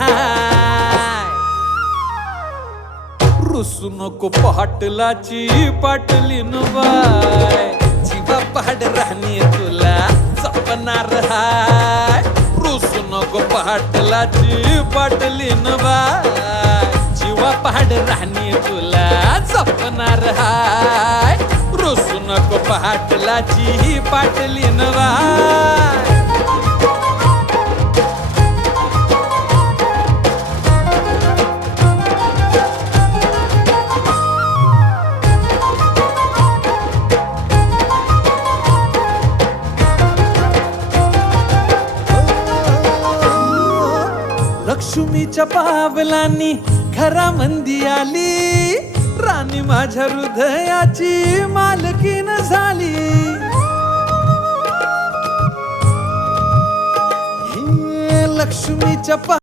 हाय. रुसू नको पाटलाची पाटलीन बाय, जीवा पाड राहणी तुला जपणार हाय. रुसू नको पाटलाची पाटलीन बाय, जीवा पाड राहणी तुला जपणार हाय. रुसू नको पाटलाची पाटलीन बाय. लक्ष्मीच्या पावलांनी घरामंदी आली, राणी माझ्या हृदयाची मालकीन झाली. हे लक्ष्मीच्या